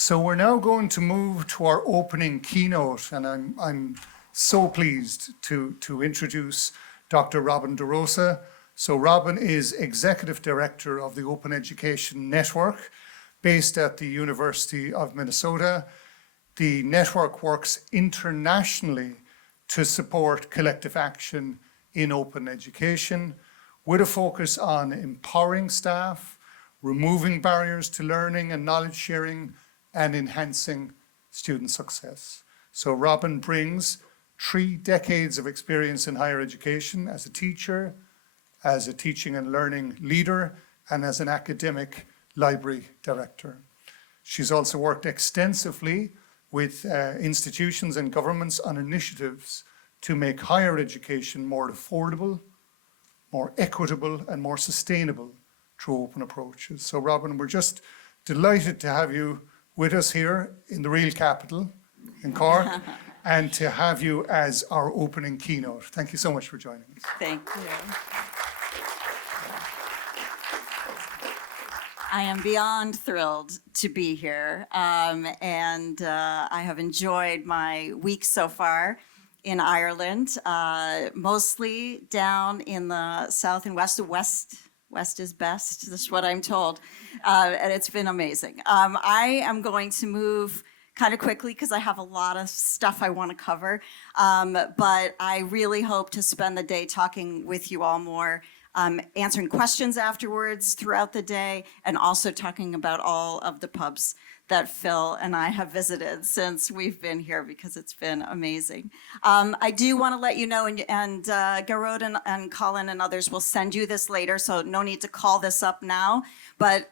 So we're now going to move to our opening keynote, and I'm so pleased to introduce Dr. Robin DeRosa. So Robin is Executive Director of the Open Education Network, based at the University of Minnesota. The network works internationally to support collective action in open education, with a focus on empowering staff, removing barriers to learning and knowledge sharing, and enhancing student success. So Robin brings 3 decades of experience in higher education as a teacher, as a teaching and learning leader, and as an academic library director. She's also worked extensively with institutions and governments on initiatives to make higher education more affordable, more equitable, and more sustainable through open approaches. So Robin, we're just delighted to have you with us here in the real capital, in Cork, and to have you as our opening keynote. Thank you so much for joining us. Thank you. I am beyond thrilled to be here, and I have enjoyed my week so far in Ireland, mostly down in the south and west. West is best, this is what I'm told, and it's been amazing. I am going to move kind of quickly because I have a lot of stuff I want to cover, but I really hope to spend the day talking with you all more, answering questions afterwards throughout the day, and also talking about all of the pubs that Phil and I have visited since we've been here, because it's been amazing. I do want to let you know, and Garrod and Colin and others will send you this later, so no need to call this up now. But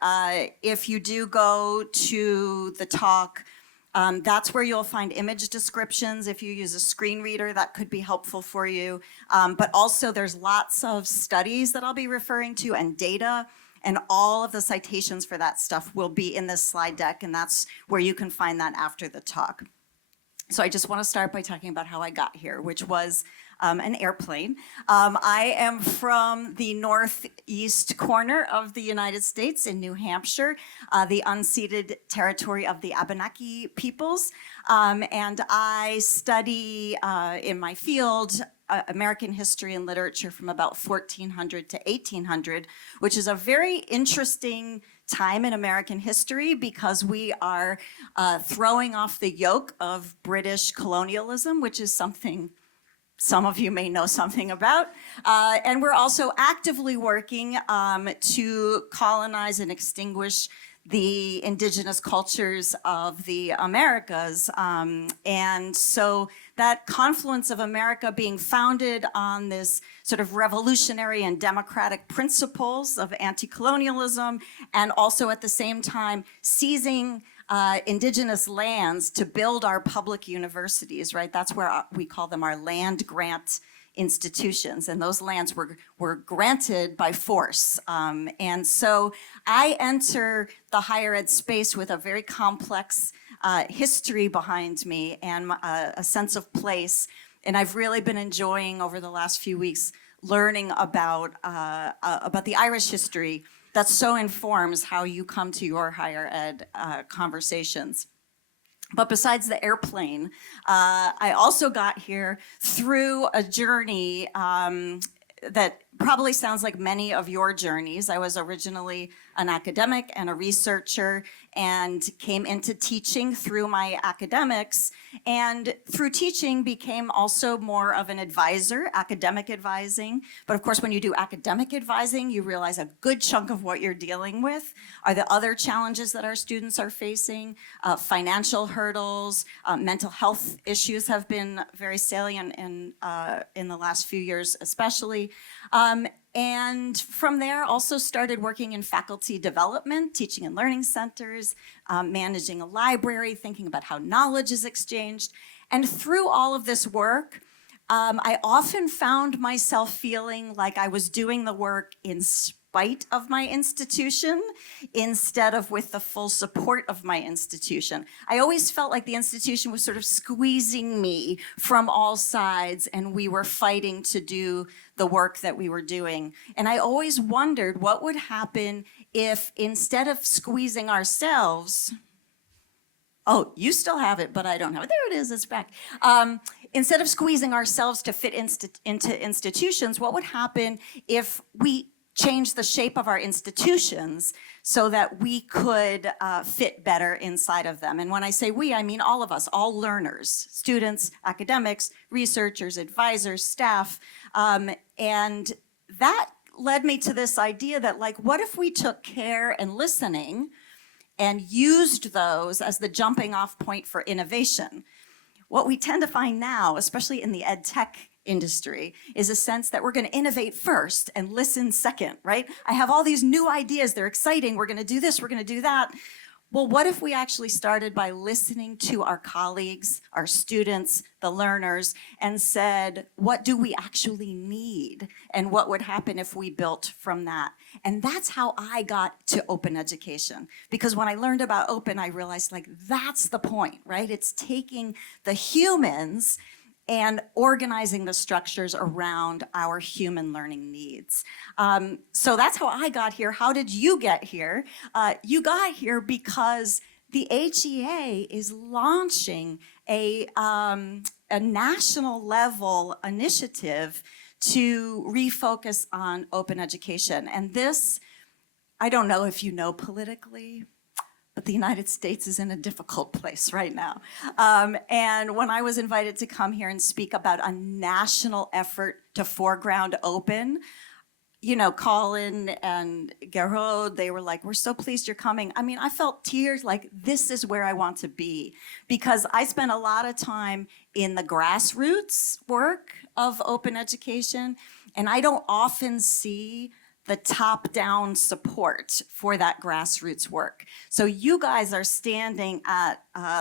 if you do go to the talk, that's where you'll find image descriptions. If you use a screen reader, that could be helpful for you. But also there's lots of studies that I'll be referring to and data, and all of the citations for that stuff will be in this slide deck, and that's where you can find that after the talk. So I just want to start by talking about how I got here, which was an airplane. I am from the northeast corner of the United States in New Hampshire, the unceded territory of the Abenaki peoples. And I study in my field American history and literature from about 1400 to 1800, which is a very interesting time in American history because we are throwing off the yoke of British colonialism, which is something some of you may know something about. And we're also actively working to colonize and extinguish the indigenous cultures of the Americas. And so that confluence of America being founded on this sort of revolutionary and democratic principles of anti-colonialism, and also at the same time seizing indigenous lands to build our public universities, right? That's where we call them our land grant institutions, and those lands were granted by force. And so I enter the higher ed space with a very complex history behind me and a sense of place. And I've really been enjoying over the last few weeks learning about the Irish history that so informs how you come to your higher ed conversations. But besides the airplane, I also got here through a journey that probably sounds like many of your journeys. I was originally an academic and a researcher and came into teaching through my academics, and through teaching became also more of an advisor, academic advising. But of course, when you do academic advising, you realize a good chunk of what you're dealing with are the other challenges that our students are facing. Financial hurdles, mental health issues have been very salient in the last few years especially. And from there, also started working in faculty development, teaching in learning centers, managing a library, thinking about how knowledge is exchanged. And through all of this work, I often found myself feeling like I was doing the work in spite of my institution instead of with the full support of my institution. I always felt like the institution was sort of squeezing me from all sides, and we were fighting to do the work that we were doing. And I always wondered what would happen if instead of squeezing ourselves, Oh, you still have it, but I don't have it. There it is, it's back. Instead of squeezing ourselves to fit into institutions, what would happen if we change the shape of our institutions so that we could fit better inside of them? And when I say we, I mean all of us, all learners, students, academics, researchers, advisors, staff. And that led me to this idea that, like, what if we took care and listening and used those as the jumping off point for innovation? What we tend to find now, especially in the ed tech industry, is a sense that we're going to innovate first and listen second, right? I have all these new ideas, they're exciting, we're going to do this, we're going to do that. Well, what if we actually started by listening to our colleagues, our students, the learners, and said, what do we actually need? And what would happen if we built from that? And that's how I got to open education. Because when I learned about open, I realized, like, that's the point, right? It's taking the humans and organizing the structures around our human learning needs. So that's how I got here. How did you get here? You got here because the HEA is launching a national level initiative to refocus on open education. And this, I don't know if you know politically, but the United States is in a difficult place right now. And when I was invited to come here and speak about a national effort to foreground open, you know, Colin and Garrod, they were like, we're so pleased you're coming. I mean, I felt tears, like, this is where I want to be. Because I spent a lot of time in the grassroots work of open education, and I don't often see the top-down support for that grassroots work. So you guys are standing at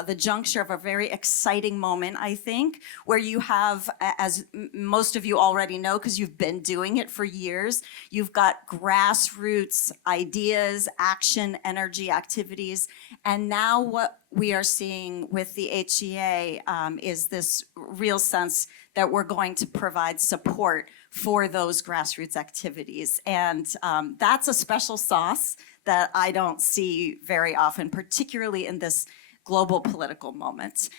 the juncture of a very exciting moment, I think, where you have, as most of you already know, because you've been doing it for years, you've got grassroots ideas, action, energy, activities, and now what we are seeing with the HEA is this real sense that we're going to provide support for those grassroots activities. And that's a special sauce that I don't see very often, particularly in this global political moment.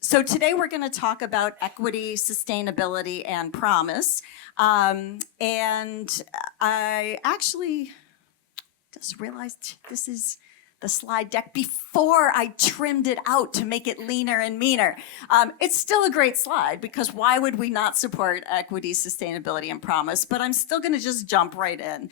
So today we're going to talk about equity, sustainability, and promise. And I actually just realized this is the slide deck before I trimmed it out to make it leaner and meaner. It's still a great slide, because why would we not support equity, sustainability, and promise? But I'm still going to just jump right in.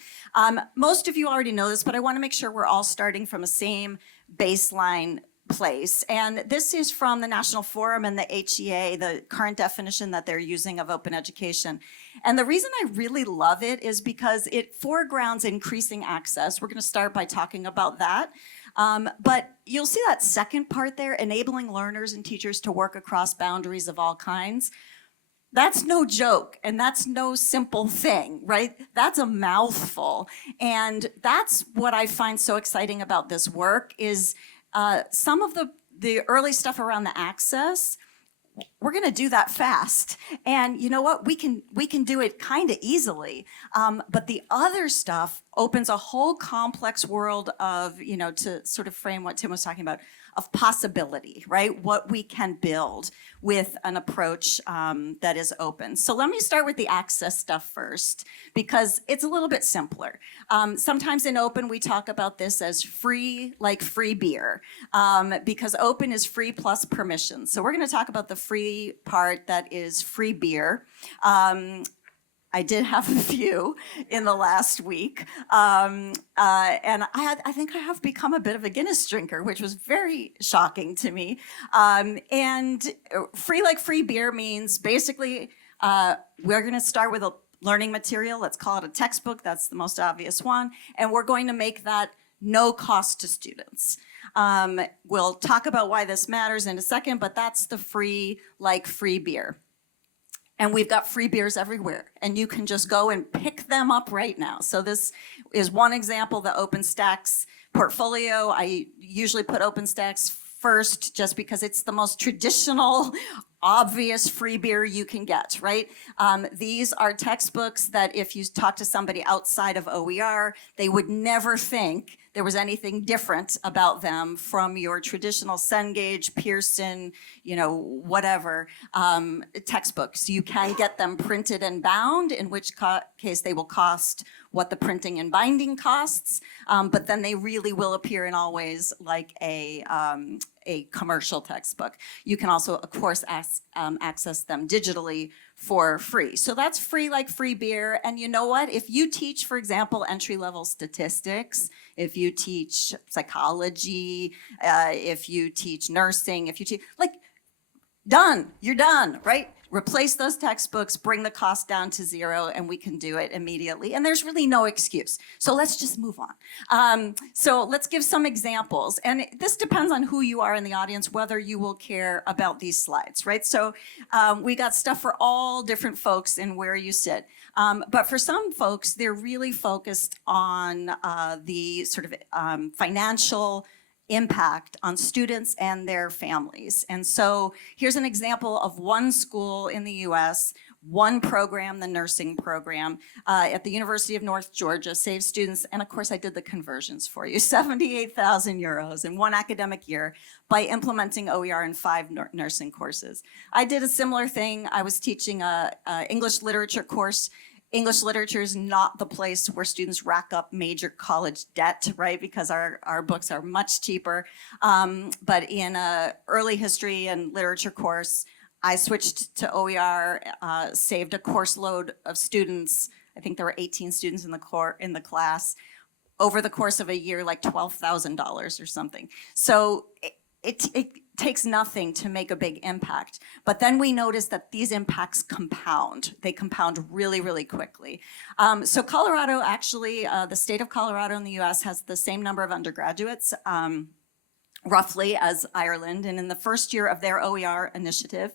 Most of you already know this, but I want to make sure we're all starting from the same baseline place. And this is from the National Forum and the HEA, the current definition that they're using of open education. And the reason I really love it is because it foregrounds increasing access. We're going to start by talking about that. But you'll see that second part there, enabling learners and teachers to work across boundaries of all kinds. That's no joke, and that's no simple thing, right? That's a mouthful. And that's what I find so exciting about this work is some of the early stuff around the access, we're going to do that fast. And you know what? We can do it kind of easily. But the other stuff opens a whole complex world of, you know, to sort of frame what Tim was talking about, of possibility, right? What we can build with an approach that is open. So let me start with the access stuff first, because it's a little bit simpler. Sometimes in open, we talk about this as free, like free beer, because open is free plus permission. So we're going to talk about the free part, that is free beer. I did have a few in the last week. And I think I have become a bit of a Guinness drinker, which was very shocking to me. And free like free beer means basically we're going to start with a learning material. Let's call it a textbook. That's the most obvious one. And we're going to make that no cost to students. We'll talk about why this matters in a second, but that's the free like free beer. And we've got free beers everywhere, and you can just go and pick them up right now. So this is one example, the OpenStax portfolio. I usually put OpenStax first just because it's the most traditional, obvious free beer you can get, right? These are textbooks that if you talk to somebody outside of OER, they would never think there was anything different about them from your traditional Cengage, Pearson, whatever, textbooks. You can get them printed and bound, in which case they will cost what the printing and binding costs, but then they really will appear in all ways like a commercial textbook. You can also, of course, access them digitally for free. So that's free like free beer. And you know what? If you teach, for example, entry-level statistics, if you teach psychology, if you teach nursing, if you teach, you're done, right? Replace those textbooks, bring the cost down to zero, and we can do it immediately. And there's really no excuse. So let's just move on. So let's give some examples. And this depends on who you are in the audience, whether you will care about these slides, right? So we got stuff for all different folks and where you sit. But for some folks, they're really focused on the sort of financial impact on students and their families. And so here's an example of one school in the US, one program, the nursing program, at the University of North Georgia, saves students, and of course I did the conversions for you, 78,000 euros in one academic year by implementing OER in 5 nursing courses. I did a similar thing. I was teaching a English literature course. English literature is not the place where students rack up major college debt, right? Because our books are much cheaper. But in an early history and literature course, I switched to OER, saved a course load of students. I think there were 18 students in the class. Over the course of a year, like $12,000 or something. So it takes nothing to make a big impact. But then we notice that these impacts compound. They compound really, really quickly. So Colorado, actually, the state of Colorado in the US has the same number of undergraduates, roughly, as Ireland. And in the first year of their OER initiative,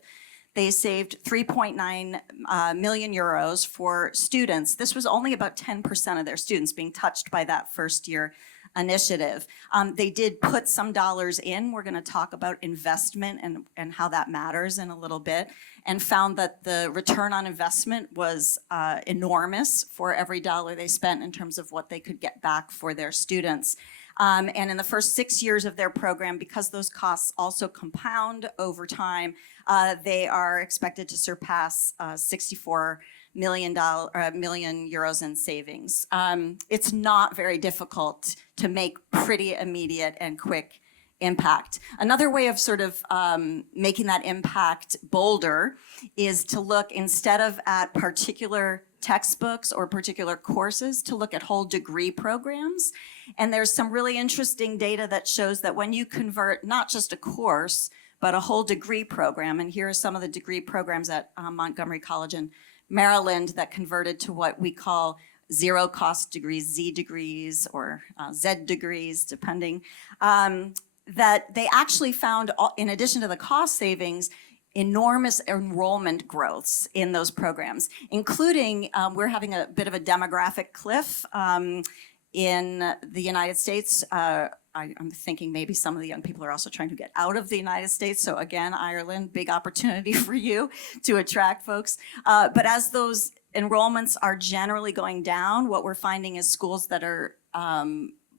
they saved 3.9 million euros for students. This was only about 10% of their students being touched by that first year initiative. They did put some dollars in. We're going to talk about investment and how that matters in a little bit, and found that the return on investment was enormous for every dollar they spent in terms of what they could get back for their students. And in the first 6 years of their program, because those costs also compound over time, they are expected to surpass 64 million euros in savings. It's not very difficult to make pretty immediate and quick impact. Another way of sort of making that impact bolder is to look, instead of at particular textbooks or particular courses, to look at whole degree programs. And there's some really interesting data that shows that when you convert not just a course, but a whole degree program, and here are some of the degree programs at Montgomery College in Maryland that converted to what we call zero cost degrees, Z degrees, or Z degrees, depending, that they actually found, in addition to the cost savings, enormous enrollment growths in those programs, including we're having a bit of a demographic cliff in the United States. I'm thinking maybe some of the young people are also trying to get out of the United States. So again, Ireland, big opportunity for you to attract folks. But as those enrollments are generally going down, what we're finding is schools that are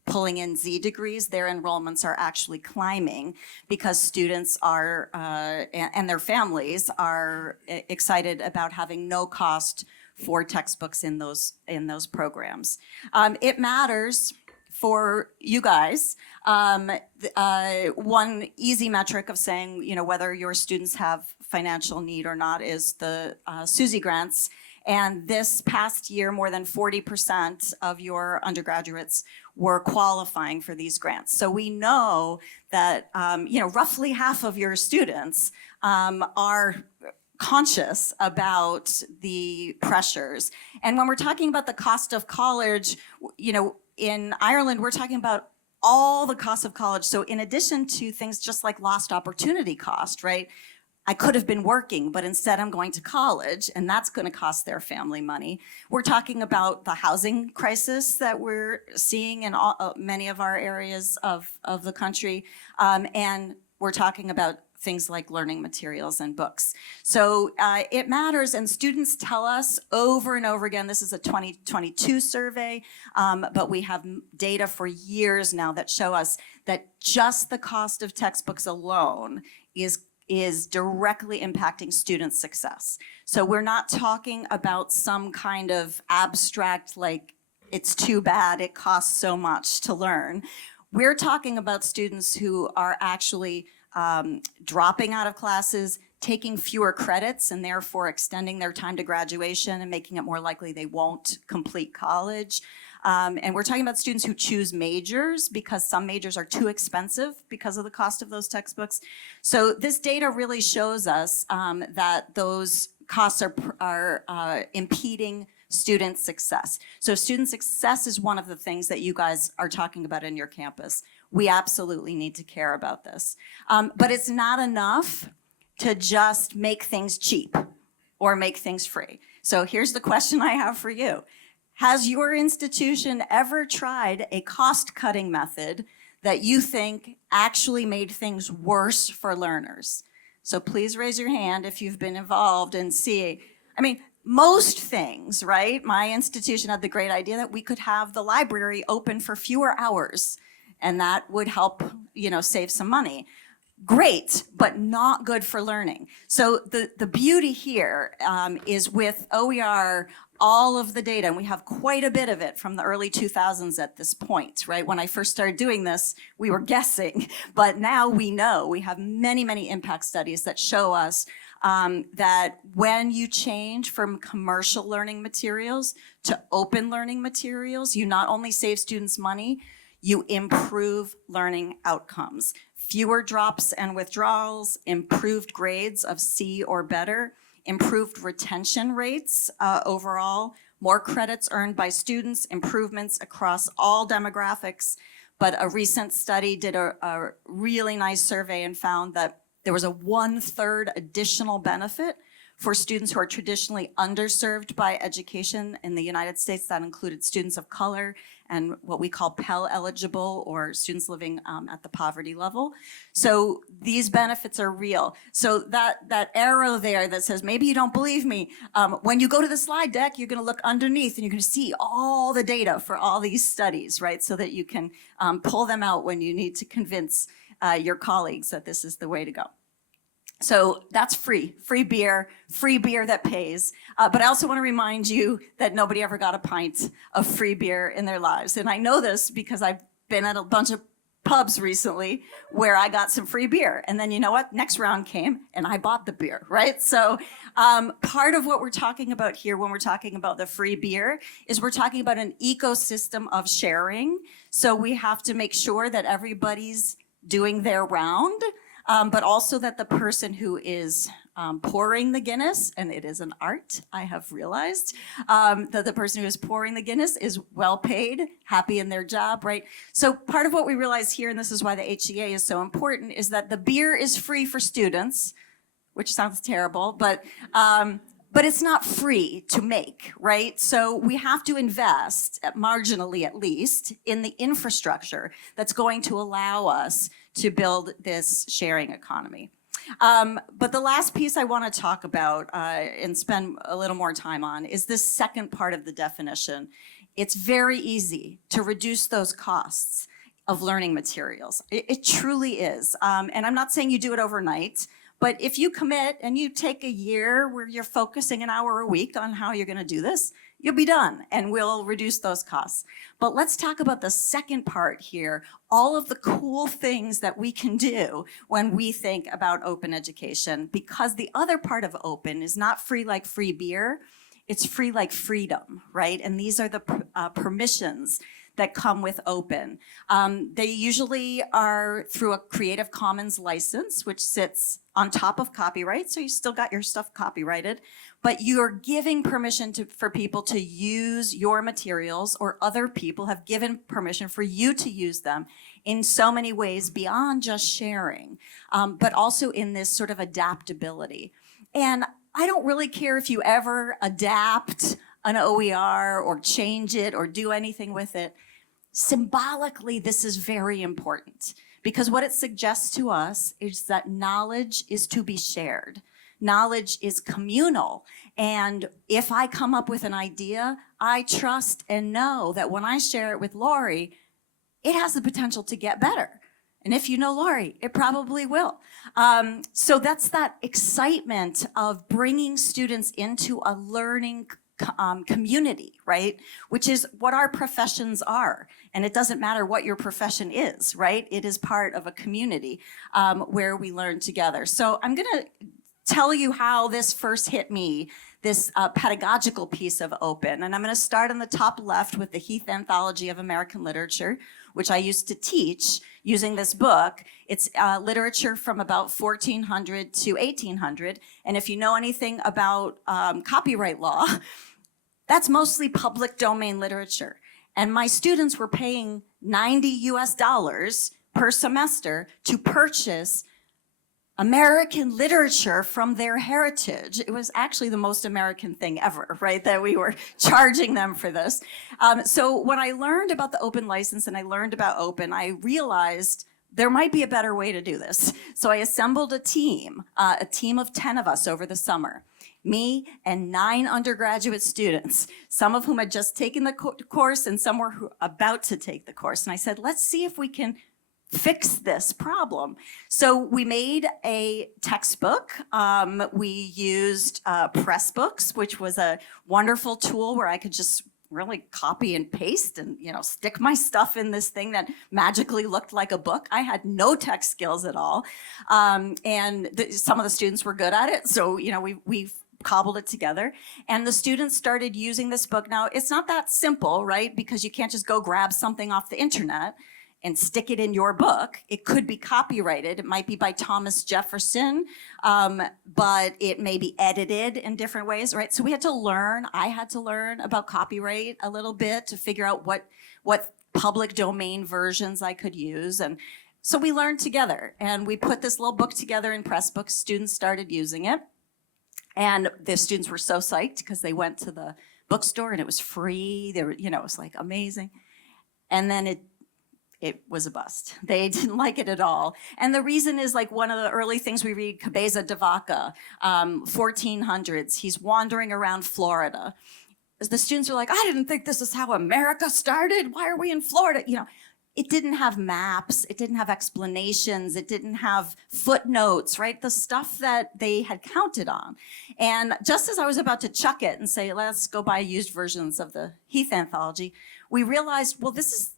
pulling in Z degrees, their enrollments are actually climbing because students are, and their families are excited about having no cost for textbooks in those programs. It matters for you guys. One easy metric of saying, whether your students have financial need or not is the SUSY grants. And this past year, more than 40% of your undergraduates were qualifying for these grants. So we know that, roughly half of your students are conscious about the pressures. And when we're talking about the cost of college, in Ireland, we're talking about all the costs of college. So in addition to things just like lost opportunity cost, right? I could have been working, but instead I'm going to college, and that's going to cost their family money. We're talking about the housing crisis that we're seeing in many of our areas of the country, and we're talking about things like learning materials and books. So it matters, and students tell us over and over again, this is a 2022 survey, but we have data for years now that show us that just the cost of textbooks alone is directly impacting student success. So we're not talking about some kind of abstract, like, it's too bad, it costs so much to learn. We're talking about students who are actually dropping out of classes, taking fewer credits, and therefore extending their time to graduation and making it more likely they won't complete college. And we're talking about students who choose majors because some majors are too expensive because of the cost of those textbooks. So this data really shows us that those costs are impeding student success. So if student success is one of the things that you guys are talking about in your campus, we absolutely need to care about this. But it's not enough to just make things cheap or make things free. So here's the question I have for you. Has your institution ever tried a cost-cutting method that you think actually made things worse for learners? So please raise your hand if you've been involved in CA. I mean, most things, right? My institution had the great idea that we could have the library open for fewer hours, and that would help, save some money. Great, but not good for learning. So the beauty here is with OER, all of the data, and we have quite a bit of it from the early 2000s at this point, right? When I first started doing this, we were guessing, but now we know. We have many, many impact studies that show us that when you change from commercial learning materials to open learning materials, you not only save students money, you improve learning outcomes. Fewer drops and withdrawals, improved grades of C or better, improved retention rates overall, more credits earned by students, improvements across all demographics. But a recent study did a really nice survey and found that there was a 1/3 additional benefit for students who are traditionally underserved by education in the United States. That included students of color and what we call Pell eligible, or students living at the poverty level. So these benefits are real. So that arrow there that says, maybe you don't believe me, when you go to the slide deck, you're gonna look underneath and you're gonna see all the data for all these studies, right? So that you can pull them out when you need to convince your colleagues that this is the way to go. So that's free beer that pays. But I also want to remind you that nobody ever got a pint of free beer in their lives. And I know this because I've been at a bunch of pubs recently where I got some free beer. And then you know what? Next round came and I bought the beer, right? So part of what we're talking about here when we're talking about the free beer is we're talking about an ecosystem of sharing. So we have to make sure that everybody's doing their round. But also that the person who is pouring the Guinness, and it is an art, I have realized, that the person who is pouring the Guinness is well paid, happy in their job, right? So part of what we realize here, and this is why the HEA is so important, is that the beer is free for students, which sounds terrible, but it's not free to make, right? So we have to invest, marginally at least, in the infrastructure that's going to allow us to build this sharing economy. But the last piece I want to talk about and spend a little more time on is this second part of the definition. It's very easy to reduce those costs of learning materials. It truly is. And I'm not saying you do it overnight, but if you commit and you take a year where you're focusing an hour a week on how you're going to do this, you'll be done and we'll reduce those costs. But let's talk about the second part here, all of the cool things that we can do when we think about open education, because the other part of open is not free like free beer, it's free like freedom, right? And these are the permissions that come with open. They usually are through a Creative Commons license, which sits on top of copyright, so you still got your stuff copyrighted, but you're giving permission for people to use your materials, or other people have given permission for you to use them in so many ways beyond just sharing, but also in this sort of adaptability. And I don't really care if you ever adapt an OER or change it or do anything with it. Symbolically, this is very important because what it suggests to us is that knowledge is to be shared. Knowledge is communal. And if I come up with an idea, I trust and know that when I share it with Lori, it has the potential to get better. And if you know Lori, it probably will. So that's that excitement of bringing students into a learning community, right? Which is what our professions are. And it doesn't matter what your profession is, right? It is part of a community where we learn together. So I'm gonna tell you how this first hit me, this pedagogical piece of open. And I'm gonna start on the top left with the Heath Anthology of American Literature, which I used to teach using this book. It's literature from about 1400 to 1800. And if you know anything about copyright law, that's mostly public domain literature. And my students were paying $90 per semester to purchase American literature from their heritage. It was actually the most American thing ever, right? That we were charging them for this. So when I learned about the open license and I learned about open, I realized there might be a better way to do this. So I assembled a team of 10 of us over the summer. Me and 9 undergraduate students, some of whom had just taken the course and some were about to take the course. And I said, let's see if we can fix this problem. So we made a textbook. We used Pressbooks, which was a wonderful tool where I could just really copy and paste and stick my stuff in this thing that magically looked like a book. I had no tech skills at all, and some of the students were good at it. So we cobbled it together, and the students started using this book. Now it's not that simple, right? Because you can't just go grab something off the internet and stick it in your book. It could be copyrighted. It might be by Thomas Jefferson, but it may be edited in different ways, right? So we had to learn, I had to learn about copyright a little bit to figure out what public domain versions I could use. And so we learned together, and we put this little book together in Pressbooks. Students started using it. And the students were so psyched because they went to the bookstore and it was free. They were, it was like amazing. And then it was a bust. They didn't like it at all. And the reason is like one of the early things we read, Cabeza de Vaca, 1400s. He's wandering around Florida. The students were like, I didn't think this is how America started. Why are we in Florida? It didn't have maps. It didn't have explanations. It didn't have footnotes, right? The stuff that they had counted on. And just as I was about to chuck it and say, let's go buy used versions of the Heath Anthology, we realized, well, this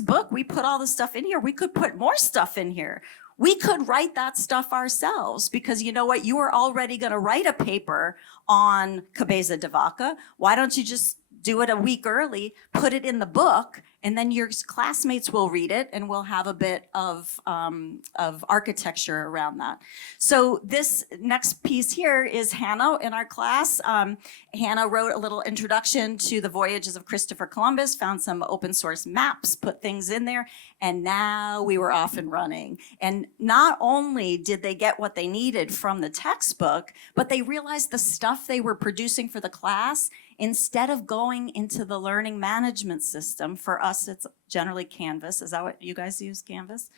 book, we put all the stuff in here. We could put more stuff in here. We could write that stuff ourselves because you know what? You are already going to write a paper on Cabeza de Vaca. Why don't you just do it a week early, put it in the book, and then your classmates will read it and we'll have a bit of architecture around that. So this next piece here is Hannah in our class. Hannah wrote a little introduction to the voyages of Christopher Columbus, found some open source maps, put things in there, and now we were off and running. And not only did they get what they needed from the textbook, but they realized the stuff they were producing for the class, instead of going into the learning management system, for us it's generally Canvas. Is that what you guys use, Canvas?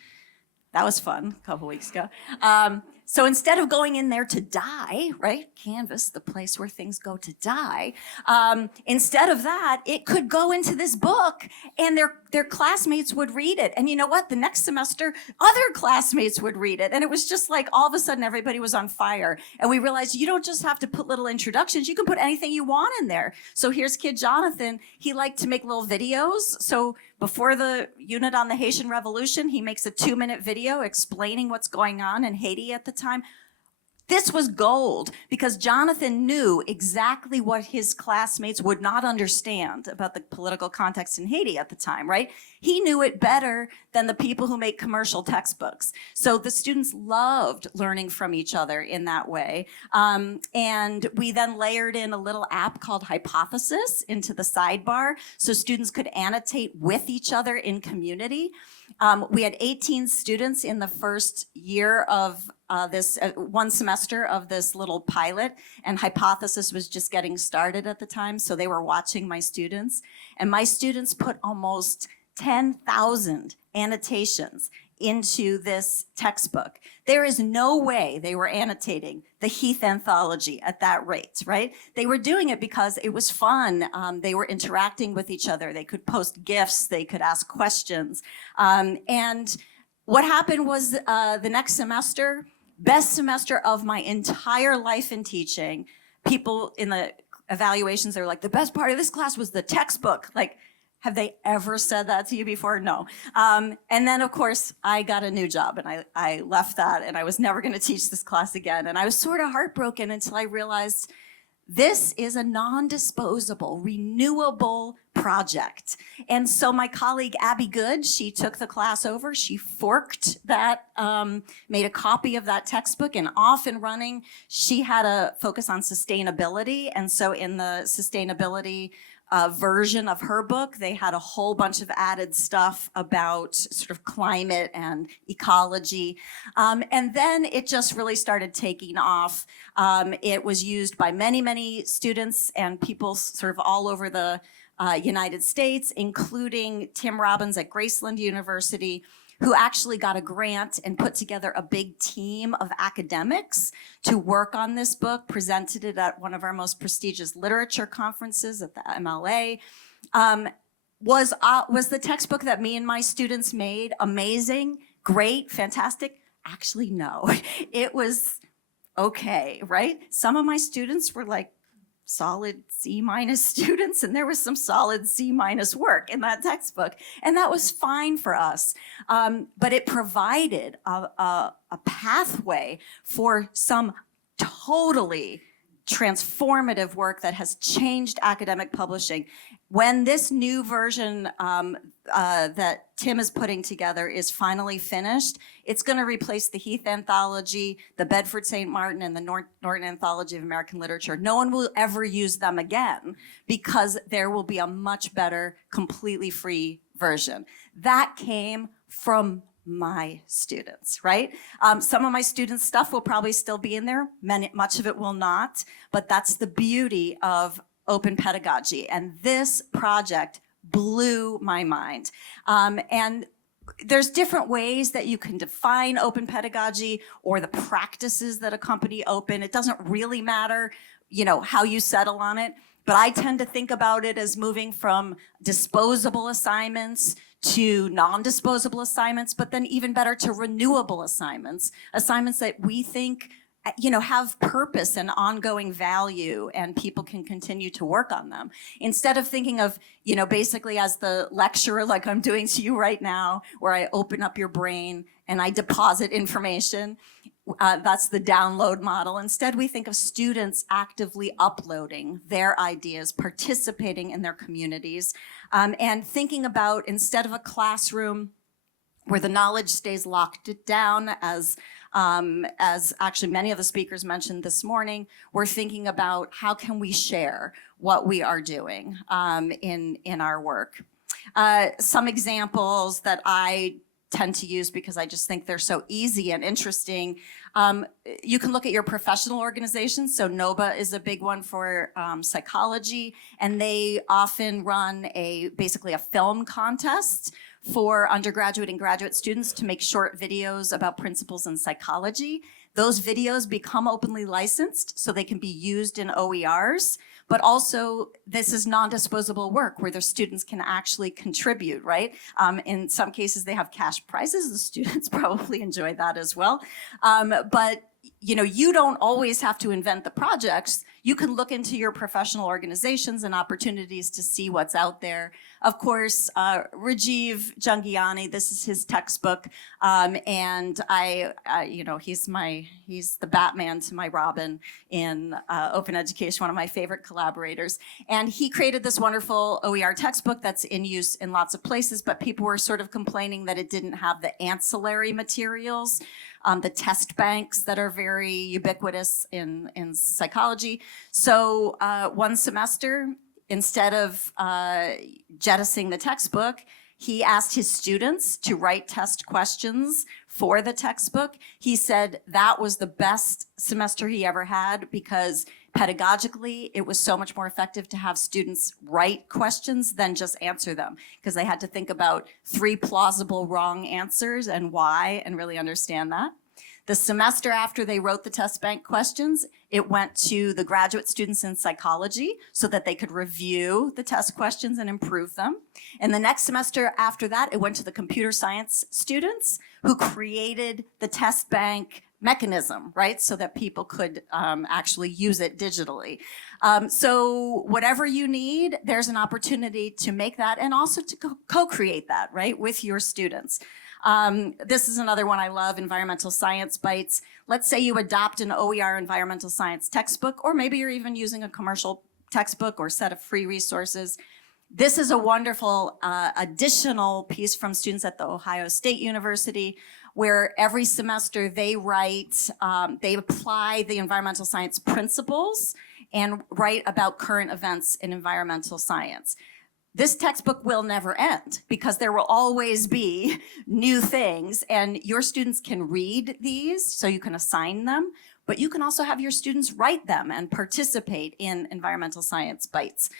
That was fun a couple weeks ago. So instead of going in there to die, right? Canvas, the place where things go to die. Instead of that, it could go into this book and their classmates would read it. And you know what? The next semester, other classmates would read it. And it was just like all of a sudden everybody was on fire. And we realized you don't just have to put little introductions. You can put anything you want in there. So here's kid Jonathan. He liked to make little videos. So before the unit on the Haitian Revolution, he makes a 2-minute video explaining what's going on in Haiti at the time. This was gold because Jonathan knew exactly what his classmates would not understand about the political context in Haiti at the time, right? He knew it better than the people who make commercial textbooks. So the students loved learning from each other in that way. And we then layered in a little app called Hypothesis into the sidebar so students could annotate with each other in community. We had 18 students in the first year of this one semester of this little pilot, and Hypothesis was just getting started at the time, so they were watching my students. And my students put almost 10,000 annotations into this textbook. There is no way they were annotating the Heath anthology at that rate, right? They were doing it because it was fun. They were interacting with each other. They could post GIFs. They could ask questions. And what happened was the next semester, best semester of my entire life in teaching, people in the evaluations, they were like, the best part of this class was the textbook. Like, have they ever said that to you before? No. And then, of course, I got a new job, and I left that, and I was never going to teach this class again. And I was sort of heartbroken until I realized this is a non-disposable, renewable project. And so my colleague, Abby Good, she took the class over. She forked that, made a copy of that textbook, and off and running. She had a focus on sustainability. And so in the sustainability version of her book, they had a whole bunch of added stuff about sort of climate and ecology. And then it just really started taking off. It was used by many, many students and people sort of all over the United States, including Tim Robbins at Graceland University, who actually got a grant and put together a big team of academics to work on this book, presented it at one of our most prestigious literature conferences at the MLA. Was the textbook that me and my students made amazing, great, fantastic? Actually, no. It was okay, right? Some of my students were like solid C- students, and there was some solid C- work in that textbook, and that was fine for us. But it provided a pathway for some totally transformative work that has changed academic publishing. When this new version that Tim is putting together is finally finished, it's going to replace the Heath Anthology, the Bedford St. Martin, and the Norton Anthology of American Literature. No one will ever use them again because there will be a much better, completely free version. That came from my students, right? Some of my students' stuff will probably still be in there. Much of it will not, but that's the beauty of open pedagogy. And this project blew my mind. And there's different ways that you can define open pedagogy or the practices that accompany open. It doesn't really matter, how you settle on it. But I tend to think about it as moving from disposable assignments to non-disposable assignments, but then even better to renewable assignments that we think have purpose and ongoing value, and people can continue to work on them. Instead of thinking of, basically as the lecturer, like I'm doing to you right now, where I open up your brain and I deposit information, that's the download model. Instead, we think of students actively uploading their ideas, participating in their communities, and thinking about, instead of a classroom where the knowledge stays locked down, as actually many of the speakers mentioned this morning, we're thinking about how can we share what we are doing in our work. Some examples that I tend to use because I just think they're so easy and interesting. You can look at your professional organizations. So NOBA is a big one for psychology, and they often run basically a film contest for undergraduate and graduate students to make short videos about principles in psychology. Those videos become openly licensed, so they can be used in OERs, but also this is non-disposable work where their students can actually contribute, right? In some cases, they have cash prizes. The students probably enjoy that as well. But you don't always have to invent the projects. You can look into your professional organizations and opportunities to see what's out there. Of course, Rajiv Jangiani, this is his textbook, and he's the Batman to my Robin in open education, one of my favorite collaborators. And he created this wonderful OER textbook that's in use in lots of places, but people were sort of complaining that it didn't have the ancillary materials, the test banks that are very ubiquitous in psychology. So one semester, instead of jettisoning the textbook, he asked his students to write test questions for the textbook. He said that was the best semester he ever had because Pedagogically, it was so much more effective to have students write questions than just answer them, because they had to think about 3 plausible wrong answers and why, and really understand that. The semester after they wrote the test bank questions, it went to the graduate students in psychology so that they could review the test questions and improve them. And the next semester after that, it went to the computer science students who created the test bank mechanism, right? So that people could actually use it digitally. So whatever you need, there's an opportunity to make that and also to co-create that, right, with your students. This is another one I love, environmental science bites. Let's say you adopt an OER environmental science textbook, or maybe you're even using a commercial textbook or set of free resources. This is a wonderful additional piece from students at The Ohio State University, where every semester they write, they apply the environmental science principles and write about current events in environmental science. This textbook will never end because there will always be new things, and your students can read these, so you can assign them, but you can also have your students write them and participate in environmental science bites.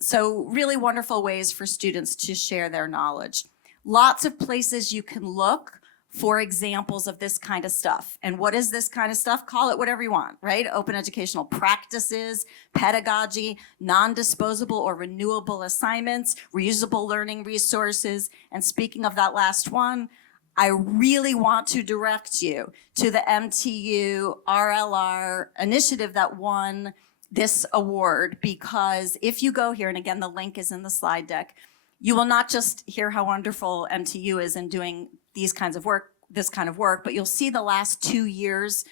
So really wonderful ways for students to share their knowledge. Lots of places you can look for examples of this kind of stuff. And what is this kind of stuff? Call it whatever you want, right? Open educational practices, pedagogy, non-disposable or renewable assignments, reusable learning resources. And speaking of that last one, I really want to direct you to the MTU RLR initiative that won this award, because if you go here, and again, the link is in the slide deck, you will not just hear how wonderful MTU is in doing this kind of work, but you'll see the last 2 years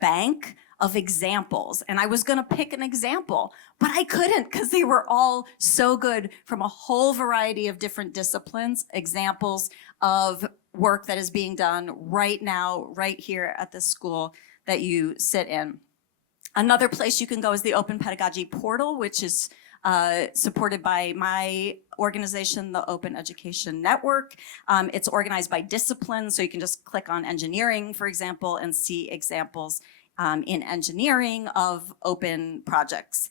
bank of examples. And I was gonna pick an example, but I couldn't because they were all so good from a whole variety of different disciplines, examples of work that is being done right now, right here at the school that you sit in. Another place you can go is the Open Pedagogy Portal, which is supported by my organization, the Open Education Network. It's organized by discipline, so you can just click on engineering, for example, and see examples in engineering of open projects.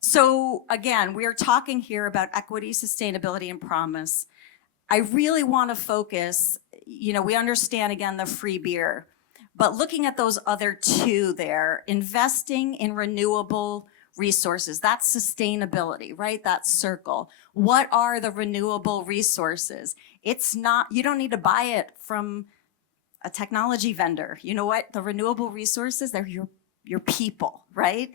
So again, we are talking here about equity, sustainability, and promise. I really want to focus, we understand, again, the free beer, but looking at those other 2 there, investing in renewable resources, that's sustainability, right? That circle. What are the renewable resources? It's not, you don't need to buy it from a technology vendor. You know what? The renewable resources, they're your people, right?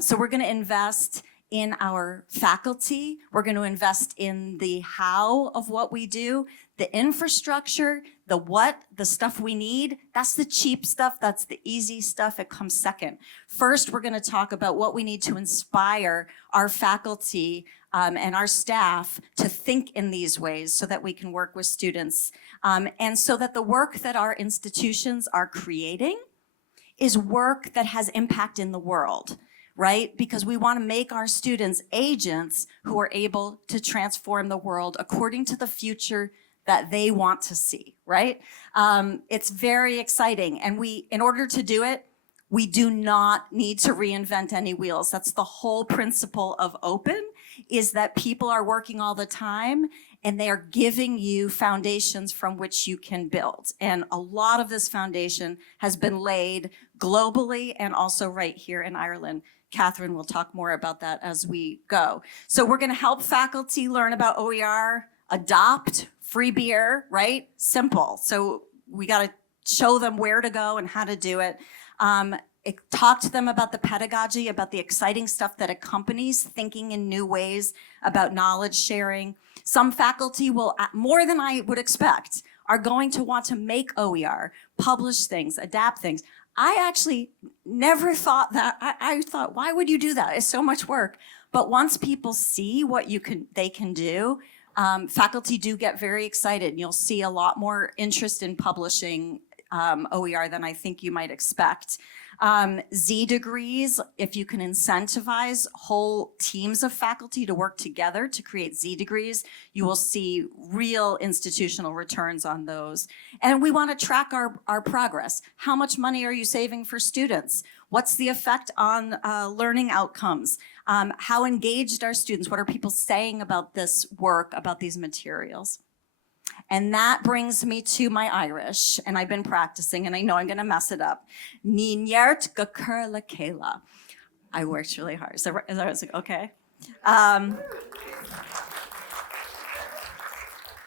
So we're going to invest in our faculty. We're going to invest in the how of what we do, the infrastructure, the what, the stuff we need. That's the cheap stuff. That's the easy stuff. It comes second. First, we're going to talk about what we need to inspire our faculty and our staff to think in these ways so that we can work with students, and so that the work that our institutions are creating is work that has impact in the world, right? Because we want to make our students agents who are able to transform the world according to the future that they want to see, right? It's very exciting. And in order to do it, we do not need to reinvent any wheels. That's the whole principle of open, is that people are working all the time and they are giving you foundations from which you can build. And a lot of this foundation has been laid globally and also right here in Ireland. Catherine will talk more about that as we go. So we're going to help faculty learn about OER, adopt free beer, right? Simple. So we got to show them where to go and how to do it. Talk to them about the pedagogy, about the exciting stuff that accompanies thinking in new ways about knowledge sharing. Some faculty will, more than I would expect, are going to want to make OER, publish things, adapt things. I actually never thought that. I thought, why would you do that? It's so much work. But once people see what they can do, faculty do get very excited. You'll see a lot more interest in publishing OER than I think you might expect. Z degrees, if you can incentivize whole teams of faculty to work together to create Z degrees, you will see real institutional returns on those. And we want to track our progress. How much money are you saving for students? What's the effect on learning outcomes? How engaged are students? What are people saying about this work, about these materials? And that brings me to my Irish, and I've been practicing, and I know I'm going to mess it up. Ní neart go cur le céile. I worked really hard. So I was like, okay.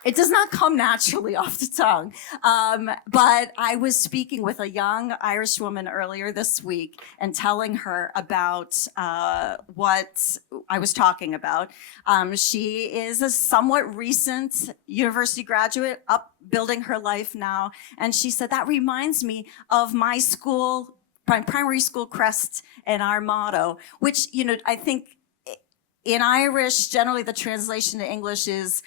It does not come naturally off the tongue. But I was speaking with a young Irish woman earlier this week and telling her about what I was talking about. She is a somewhat recent university graduate, up building her life now. And she said, that reminds me of my school, primary school crest and our motto, which, you know, I think in Irish, generally the translation to English is,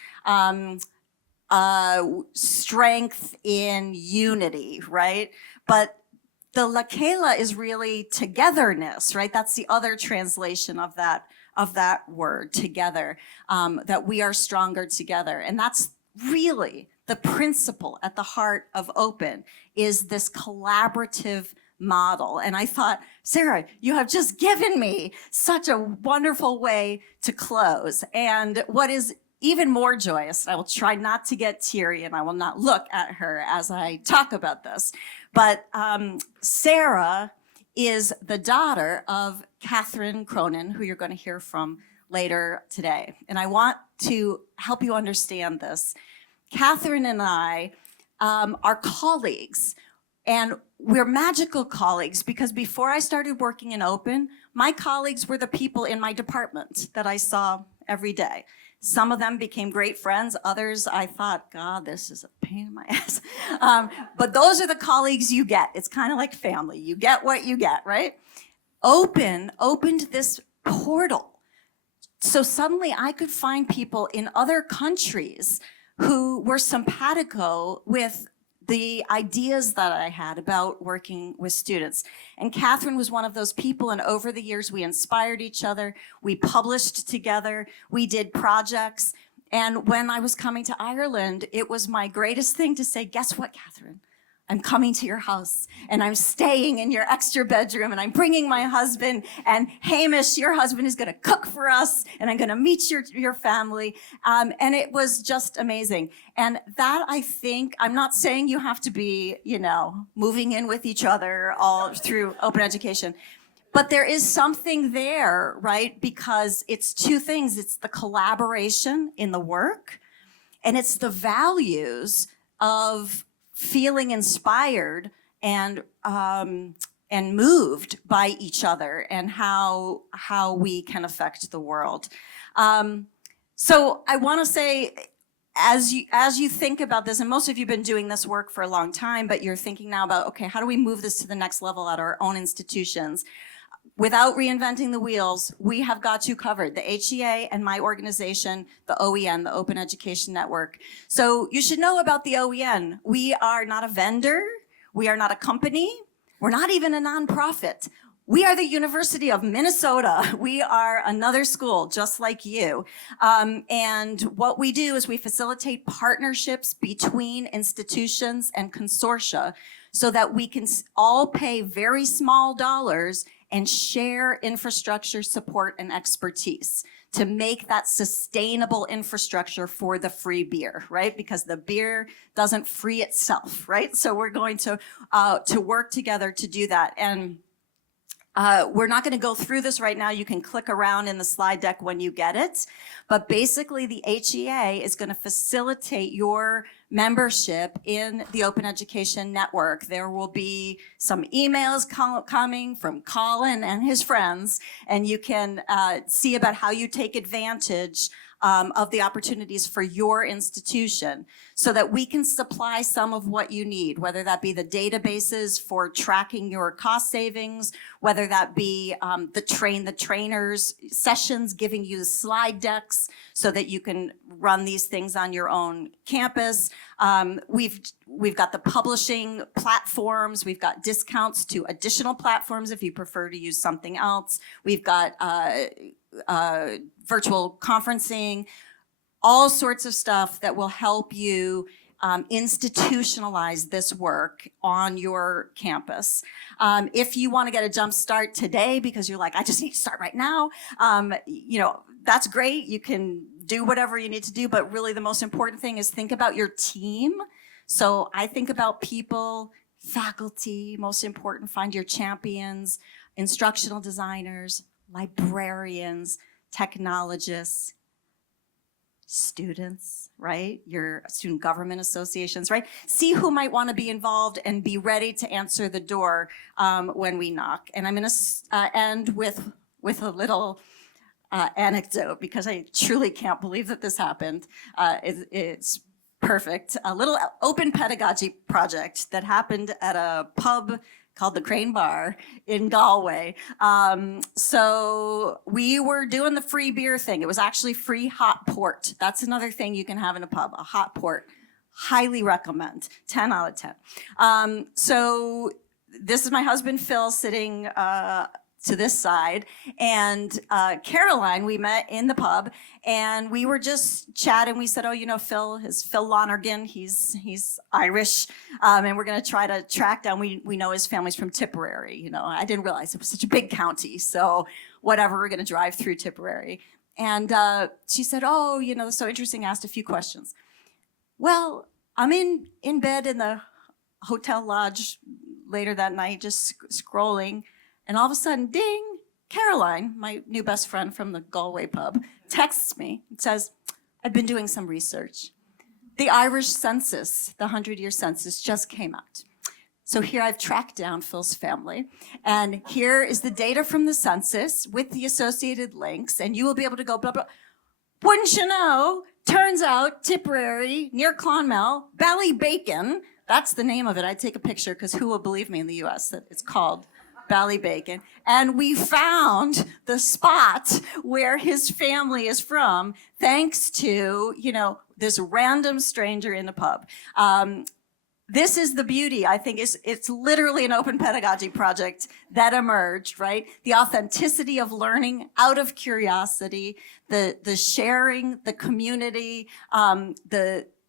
strength in unity, right? But the Lakela is really togetherness, right? That's the other translation of that word, together, that we are stronger together. And that's really the principle at the heart of Open, is this collaborative model. And I thought, Sarah, you have just given me such a wonderful way to close. And what is even more joyous, I will try not to get teary and I will not look at her as I talk about this, but Sarah is the daughter of Catherine Cronin, who you're going to hear from later today. And I want to help you understand this. Catherine and I are colleagues, and we're magical colleagues because before I started working in Open, my colleagues were the people in my department that I saw every day. Some of them became great friends. Others, I thought, God, this is a pain in my ass. But those are the colleagues you get. It's kind of like family. You get what you get, right? Open opened this portal. So suddenly I could find people in other countries who were simpatico with the ideas that I had about working with students. And Catherine was one of those people, and over the years we inspired each other, we published together, we did projects. And when I was coming to Ireland, it was my greatest thing to say, guess what, Catherine? I'm coming to your house and I'm staying in your extra bedroom and I'm bringing my husband, and Hamish, your husband, is going to cook for us, and I'm going to meet your family. And it was just amazing. And that, I think, I'm not saying you have to be, you know, moving in with each other all through Open Education, but there is something there, right? Because it's two things. It's the collaboration in the work, and it's the values of feeling inspired and moved by each other, and how we can affect the world. So I want to say, as you think about this, and most of you have been doing this work for a long time, but you're thinking now about, okay, how do we move this to the next level at our own institutions? Without reinventing the wheels, we have got you covered. The HEA and my organization, the OEN, the Open Education Network. So you should know about the OEN. We are not a vendor. We are not a company. We're not even a nonprofit. We are the University of Minnesota. We are another school just like you. And what we do is we facilitate partnerships between institutions and consortia so that we can all pay very small dollars and share infrastructure, support, and expertise to make that sustainable infrastructure for the free beer, right? Because the beer doesn't free itself, right? So we're going to work together to do that. And we're not going to go through this right now. You can click around in the slide deck when you get it. But basically, the HEA is going to facilitate your membership in the Open Education Network. There will be some emails coming from Colin and his friends, and you can see about how you take advantage of the opportunities for your institution so that we can supply some of what you need, whether that be the databases for tracking your cost savings, whether that be the train the trainers sessions, giving you the slide decks so that you can run these things on your own campus. We've got the publishing platforms. We've got discounts to additional platforms if you prefer to use something else. We've got virtual conferencing, all sorts of stuff that will help you institutionalize this work on your campus. If you want to get a jump start today because you're like, I just need to start right now, that's great. You can do whatever you need to do, but really the most important thing is think about your team. So I think about people, faculty, most important, find your champions, instructional designers, librarians, technologists, students, right? Your student government associations, right? See who might want to be involved and be ready to answer the door when we knock. And I'm going to end with a little anecdote because I truly can't believe that this happened. It's perfect. A little open pedagogy project that happened at a pub called the Crane Bar in Galway. So we were doing the free beer thing. It was actually free hot port. That's another thing you can have in a pub, a hot port. Highly recommend, 10 out of 10. So this is my husband, Phil, sitting to this side, and Caroline, we met in the pub, and we were just chatting. We said, Phil is Phil Lonergan. He's Irish, and we're going to try to track down. We know his family's from Tipperary. I didn't realize it was such a big county. So whatever, we're going to drive through Tipperary. And she said, that's so interesting. Asked a few questions. Well, I'm in bed in the hotel lodge later that night, just scrolling. And all of a sudden, ding, Caroline, my new best friend from the Galway pub, texts me and says, I've been doing some research. The Irish census, the 100-year census, just came out. So here I've tracked down Phil's family. And here is the data from the census with the associated links. And you will be able to go blah, blah. Wouldn't you know, turns out Tipperary, near Clonmel, Ballybacon, that's the name of it. I'd take a picture because who will believe me in the US that it's called Ballybacon. And we found the spot where his family is from thanks to, this random stranger in a pub. This is the beauty, I think, it's literally an open pedagogy project that emerged, right? The authenticity of learning out of curiosity, the sharing, the community,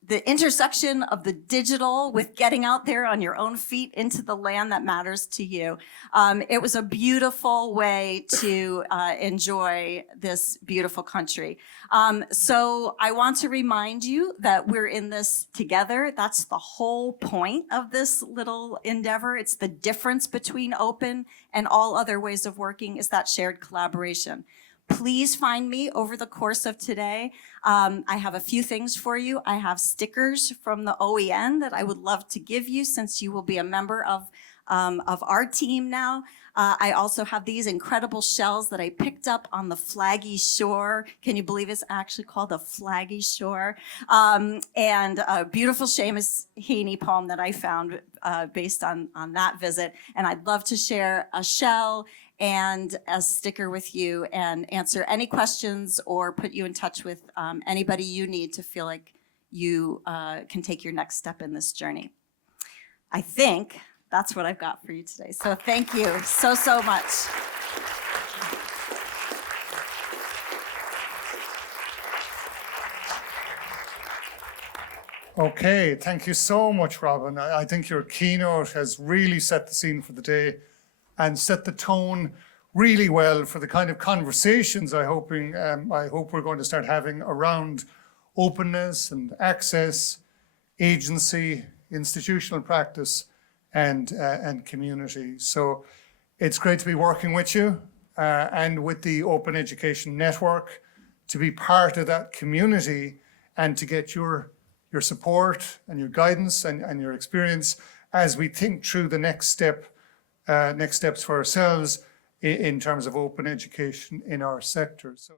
the intersection of the digital with getting out there on your own feet into the land that matters to you. It was a beautiful way to enjoy this beautiful country. So I want to remind you that we're in this together. That's the whole point of this little endeavor. It's the difference between open and all other ways of working is that shared collaboration. Please find me over the course of today. I have a few things for you. I have stickers from the OEN that I would love to give you since you will be a member of our team now. I also have these incredible shells that I picked up on the Flaggy Shore. Can you believe it's actually called the Flaggy Shore? And a beautiful Seamus Heaney poem that I found based on that visit. And I'd love to share a shell and a sticker with you and answer any questions or put you in touch with anybody you need to feel like you can take your next step in this journey. I think that's what I've got for you today. So thank you so much. Okay, thank you so much, Robin. I think your keynote has really set the scene for the day and set the tone really well for the kind of conversations I hope we're going to start having around openness and access, agency, institutional practice, and community. So it's great to be working with you and with the Open Education Network to be part of that community and to get your support and your guidance and your experience as we think through the next steps for ourselves in terms of open education in our sector. So